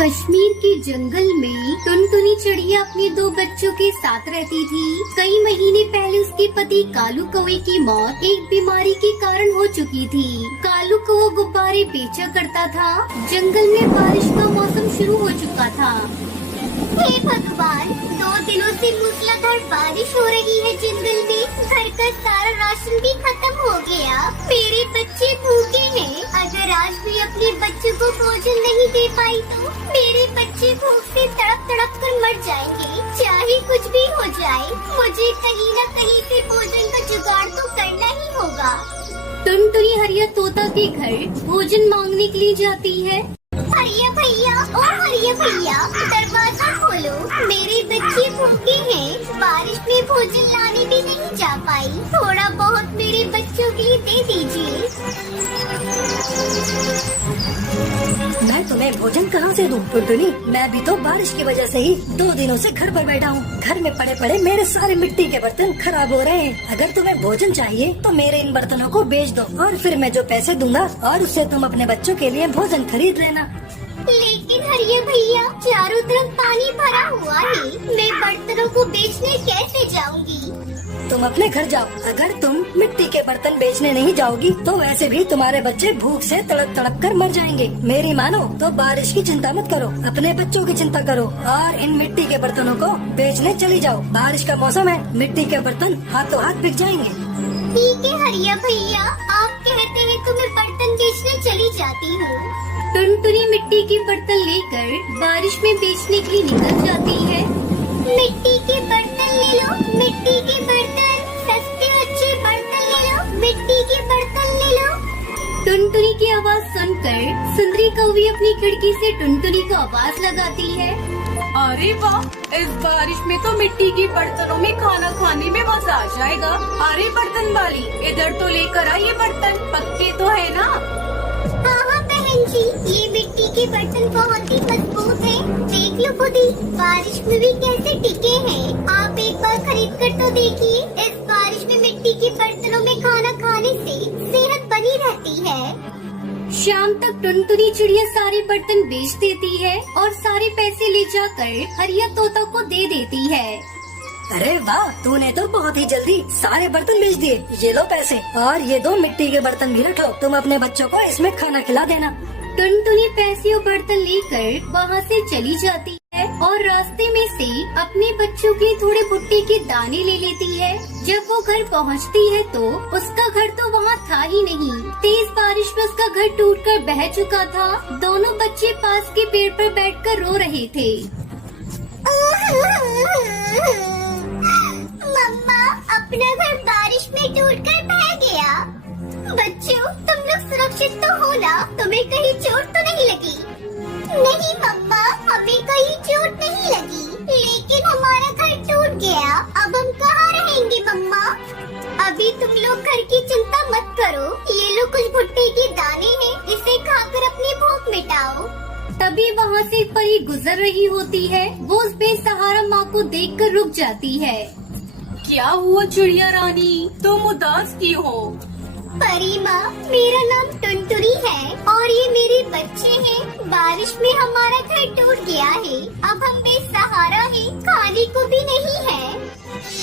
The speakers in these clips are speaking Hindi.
कश्मीर के जंगल में टुनटुनी चिड़िया अपने 2 बच्चों के साथ रहती थी। कई महीने पहले उसके पति कालू कौवे की मौत एक बीमारी के कारण हो चुकी थी। कालू कौवा गुब्बारे बेचा करता था। जंगल में बारिश का मौसम शुरू हो चुका था। हे भगवान, 2 दिनों से मूसलाधार बारिश हो रही है जंगल में। घर का सारा राशन भी खत्म हो गया। मेरे बच्चे भूखे हैं। अगर आज भी अपने बच्चों को भोजन नहीं दे पाई तो मेरे बच्चे भूख से तड़प तड़प कर मर जाएंगे। चाहे कुछ भी हो जाए, मुझे कहीं न कहीं से भोजन का जुगाड़ तो करना ही होगा। टुनटुनी हरिया तोता के घर भोजन मांगने के लिए जाती है। हरिया भैया, ओ हरिया भैया, दरवाजा खोलो। मेरे बच्चे भूखे हैं। बारिश में भोजन लाने भी नहीं जा पाई। थोड़ा बहुत मेरे बच्चों के लिए दे दीजिए। मैं तुम्हें भोजन कहाँ से दूं? टुनटुनी, मैं भी तो बारिश की वजह से ही 2 दिनों से घर पर बैठा हूँ। घर में पड़े पड़े मेरे सारे मिट्टी के बर्तन खराब हो रहे हैं। अगर तुम्हें भोजन चाहिए तो मेरे इन बर्तनों को बेच दो और फिर मैं जो पैसे दूंगा और उससे तुम अपने बच्चों के लिए भोजन खरीद लेना। लेकिन हरिया भैया, चारों तरफ पानी भरा हुआ है। मैं बर्तनों को बेचने कैसे जाऊंगी? तुम अपने घर जाओ। अगर तुम मिट्टी के बर्तन बेचने नहीं जाओगी तो वैसे भी तुम्हारे बच्चे भूख से तड़प तड़प कर मर जाएंगे। मेरी मानो तो बारिश की चिंता मत करो, अपने बच्चों की चिंता करो और इन मिट्टी के बर्तनों को बेचने चली जाओ। बारिश का मौसम है, मिट्टी के बर्तन हाथों हाथ बिक जाएंगे। ठीक है हरिया भैया, आप कहते हैं तो मैं बर्तन बेचने चली जाती हूँ। टुनटुनी मिट्टी के बर्तन लेकर बारिश में बेचने के लिए निकल जाती है। मिट्टी के बर्तन ले लो, मिट्टी के बर्तन, सस्ते अच्छे बर्तन ले लो, मिट्टी के बर्तन ले लो। टुनटुनी की आवाज सुनकर सुंदरी कौवी अपनी खिड़की से टुनटुनी को आवाज लगाती है। अरे वाह, इस बारिश में तो मिट्टी के बर्तनों में खाना खाने में मजा आ जाएगा। अरे बर्तन वाली, इधर तो लेकर आइए बर्तन, पक्के तो है ना? हाँ बहन जी, ये मिट्टी के बर्तन बहुत ही मजबूत हैं। देख लो खुद ही, बारिश में भी कैसे टिके हैं। आप एक बार खरीद कर तो देखिए। इस बारिश में मिट्टी के बर्तनों में खाना खाने से सेहत बनी रहती है। शाम तक टुनटुनी चिड़िया सारे बर्तन बेच देती है और सारे पैसे ले जाकर हरिया तोता को दे देती है। अरे वाह, तूने तो बहुत ही जल्दी सारे बर्तन बेच दिए। ये लो पैसे और ये 2 मिट्टी के बर्तन भी रख लो। तुम अपने बच्चों को इसमें खाना खिला देना। टुनटुनी पैसे और बर्तन लेकर वहाँ से चली जाती है और रास्ते में से अपने बच्चों के थोड़े भुट्टे के दाने ले लेती है। जब वो घर पहुँचती है तो उसका घर तो वहाँ था ही नहीं। तेज बारिश में उसका घर टूटकर बह चुका था। दोनों बच्चे पास के पेड़ पर बैठकर रो रहे थे। मम्मा, अपना घर बारिश में टूटकर बह गया। बच्चों, तुम लोग सुरक्षित तो हो ना? तुम्हें कहीं चोट तो नहीं लगी? नहीं मम्मा, हमें कहीं चोट नहीं लगी, लेकिन हमारा घर टूट गया। अब हम कहाँ रहेंगे मम्मा? अभी तुम लोग घर की चिंता मत करो। ये लो कुछ भुट्टे के दाने हैं, इसे खाकर अपनी भूख मिटाओ। तभी वहाँ से एक परी गुजर रही होती है। वो उस बेसहारा माँ को देखकर रुक जाती है। क्या हुआ चिड़िया रानी, तुम उदास क्यों हो? परी माँ, मेरा नाम टुनटुनी है और ये मेरे बच्चे हैं। बारिश में हमारा घर टूट गया है। अब हम बेसहारा हैं, खाने को भी नहीं है।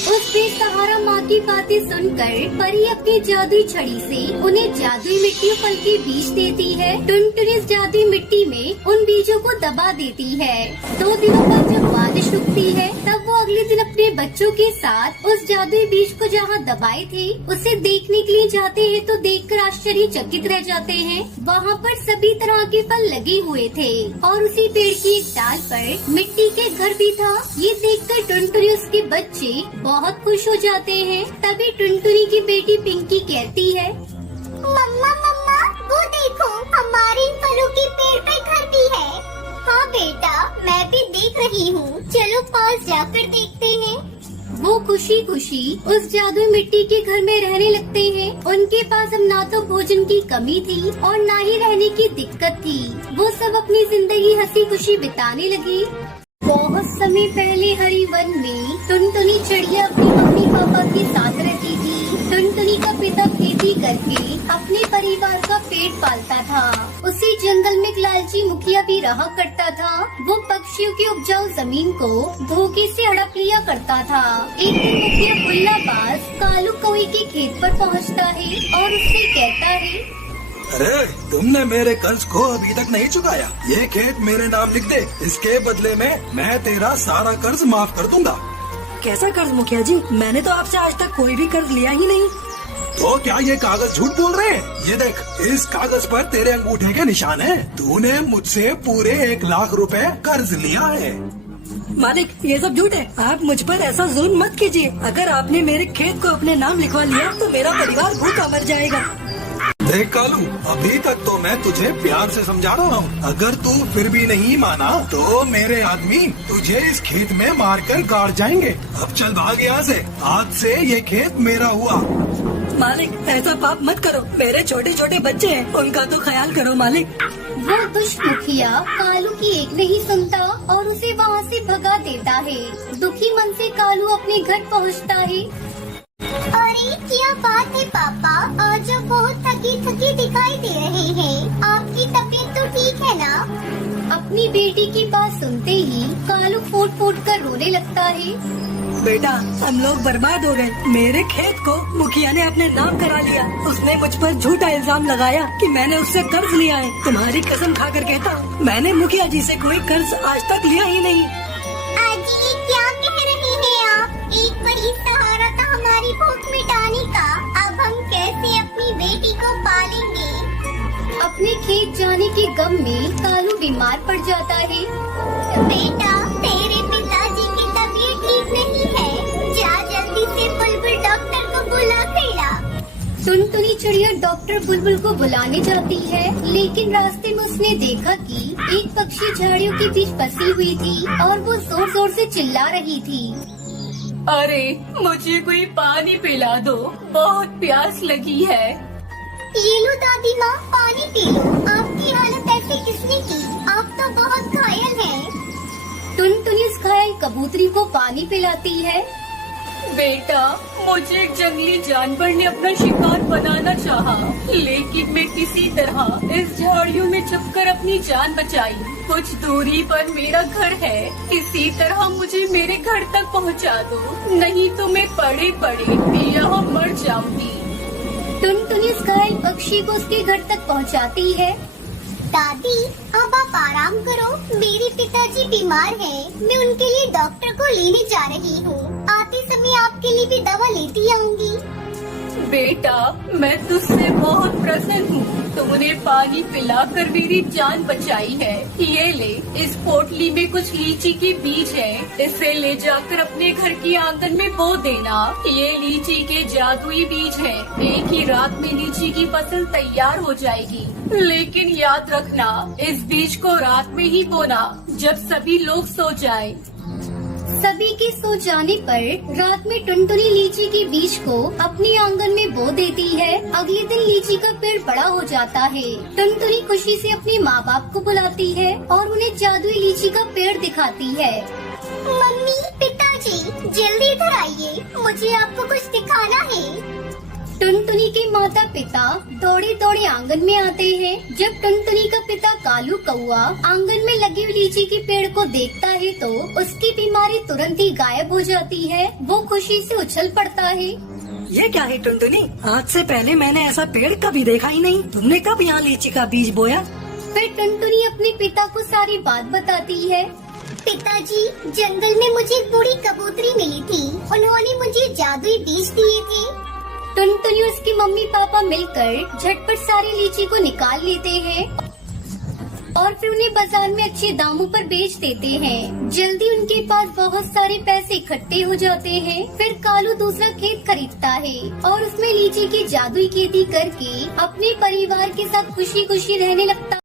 उस बेसहारा माँ की बातें सुनकर परी अपनी जादुई छड़ी से उन्हें जादुई मिट्टी और फल के बीज देती है। टुनटुनी इस जादुई मिट्टी में उन बीजों को दबा देती है। 2 दिनों बाद जब बारिश रुकती है तब वो अगले दिन अपने बच्चों के साथ उस जादुई बीज को जहाँ दबाए थे उसे देखने के लिए जाते हैं तो देखकर आश्चर्यचकित रह जाते हैं। वहाँ पर सभी तरह के फल लगे हुए थे और उसी पेड़ की एक डाल पर मिट्टी के घर भी था। ये देखकर टुनटुनी उसके बच्चे बहुत खुश हो जाते हैं। तभी टुनटुनी की बेटी पिंकी कहती है, मम्मा मम्मा, वो देखो, हमारे इन फलों के पेड़ पे घर भी है। हाँ बेटा, मैं भी देख रही हूँ, चलो पास जाकर देखते हैं। वो खुशी खुशी उस जादुई मिट्टी के घर में रहने लगते हैं। उनके पास अब ना तो भोजन की कमी थी और ना ही रहने की दिक्कत थी। वो सब अपनी जिंदगी हंसी खुशी बिताने लगी। बहुत समय पहले हरी वन में टुनटुनी चिड़िया अपनी मम्मी पापा के साथ रहती थी। टुनटुनी का पिता खेती करके अपने परिवार का पेट पालता था। उसी जंगल में एक लालची मुखिया भी रहा करता था। वो पक्षियों की उपजाऊ जमीन को धोखे से हड़प लिया करता था। एक दिन मुखिया बुल्लाबाज कालू कौए के खेत पर पहुंचता है और उससे कहता है, अरे तुमने मेरे कर्ज को अभी तक नहीं चुकाया। ये खेत मेरे नाम लिख दे, इसके बदले में मैं तेरा सारा कर्ज माफ कर दूंगा। कैसा कर्ज मुखिया जी? मैंने तो आपसे आज तक कोई भी कर्ज लिया ही नहीं। तो क्या ये कागज झूठ बोल रहे हैं? ये देख, इस कागज पर तेरे अंगूठे के निशान हैं। तूने मुझसे पूरे 1 लाख रुपए कर्ज लिया है। मालिक, ये सब झूठ है। आप मुझ पर ऐसा जुल्म मत कीजिए। अगर आपने मेरे खेत को अपने नाम लिखवा लिया तो मेरा परिवार भूखा मर जाएगा। देख कालू, अभी तक तो मैं तुझे प्यार से समझा रहा हूँ। अगर तू फिर भी नहीं माना तो मेरे आदमी तुझे इस खेत में मारकर गाड़ जाएंगे। अब चल भाग यहाँ से। आज से ये खेत मेरा हुआ। मालिक, ऐसा पाप मत करो। मेरे छोटे छोटे बच्चे हैं, उनका तो ख्याल करो मालिक। वो दुष्ट मुखिया कालू की एक नहीं सुनता और उसे वहाँ से भगा देता है। दुखी मन से कालू अपने घर पहुँचता है। अरे क्या बात है पापा, आज आप बहुत थकी थकी दिखाई दे रहे हैं। आपकी तबीयत तो ठीक है ना? अपनी बेटी की बात सुनते ही कालू फूट फूट कर रोने लगता है। बेटा, हम लोग बर्बाद हो गए। मेरे खेत को मुखिया ने अपने नाम करा लिया। उसने मुझ पर झूठा इल्जाम लगाया कि मैंने उससे कर्ज लिया है। तुम्हारी कसम खाकर कहता हूँ, मैंने मुखिया जी से कोई कर्ज आज तक लिया ही नहीं। आजी, क्या कह रहे हैं आप? एक बड़ी सहारा था हमारी भूख मिटाने का। अब हम कैसे अपनी बेटी को पालेंगे? अपने खेत जाने के गम में कालू बीमार पड़ जाता है। बेटा, तेरे पिताजी की तबीयत ठीक नहीं है। जा जल्दी से बुलबुल डॉक्टर को बुला कर ला। टुनटुनी चिड़िया डॉक्टर बुलबुल को बुलाने जाती है, लेकिन रास्ते में उसने देखा कि एक पक्षी झाड़ियों के बीच फंसी हुई थी और वो जोर जोर से चिल्ला रही थी। अरे मुझे कोई पानी पिला दो, बहुत प्यास लगी है। ये लो दादी माँ, पानी पी लो। आपकी हालत ऐसे किसने की? आप तो बहुत घायल हैं। टुनटुनी उस घायल कबूतरी को पानी पिलाती है। बेटा, मुझे एक जंगली जानवर ने अपना शिकार बनाना चाहा, लेकिन मैं किसी तरह इस झाड़ियों में छुपकर अपनी जान बचाई। कुछ दूरी पर मेरा घर है, इसी तरह मुझे मेरे घर तक पहुंचा दो, नहीं तो मैं पड़े पड़े यहाँ मर जाऊंगी। टुनटुनी उस घायल पक्षी को उसके घर तक पहुंचाती है। दादी, अब आप आराम करो। मेरे पिताजी बीमार हैं। मैं उनके लिए डॉक्टर को लेने जा रही हूँ। आते समय आपके लिए भी दवा लेती आऊंगी। बेटा, मैं तुझसे बहुत प्रसन्न हूँ। तुमने पानी पिलाकर मेरी जान बचाई है। ये ले, इस पोटली में कुछ लीची के बीज हैं। इसे ले जाकर अपने घर की आंगन में बो देना। ये लीची के जादुई बीज हैं। एक ही रात में लीची की फसल तैयार हो जाएगी। लेकिन याद रखना, इस बीज को रात में ही बोना, जब सभी लोग सो जाएं। सभी के सो जाने पर रात में टुनटुनी लीची के बीज को अपने आंगन में बो देती है। अगले दिन लीची का पेड़ बड़ा हो जाता है। टुनटुनी खुशी से अपने माँ बाप को बुलाती है और उन्हें जादुई लीची का पेड़ दिखाती है। मम्मी, पिताजी, जल्दी इधर आइए, मुझे आपको कुछ दिखाना है। टुनटुनी के माता पिता दौड़े दौड़े आंगन में आते हैं। जब टुनटुनी का पिता कालू कौआ आंगन में लगी हुई लीची के पेड़ को देखता है तो उसकी बीमारी तुरंत ही गायब हो जाती है। वो खुशी से उछल पड़ता है। ये क्या है टुनटुनी? आज से पहले मैंने ऐसा पेड़ कभी देखा ही नहीं। तुमने कब यहाँ लीची का बीज बोया? फिर टुनटुनी अपने पिता को सारी बात बताती है। पिताजी, जंगल में मुझे एक बूढ़ी कबूतरी मिली थी। उन्होंने मुझे जादुई बीज दिए थे। टुनटुनी और उसकी मम्मी पापा मिलकर झटपट सारी लीची को निकाल लेते हैं और फिर उन्हें बाजार में अच्छे दामों पर बेच देते हैं। जल्दी उनके पास बहुत सारे पैसे इकट्ठे हो जाते हैं। फिर कालू दूसरा खेत खरीदता है और उसमें लीची की जादुई खेती करके अपने परिवार के साथ खुशी खुशी रहने लगता है।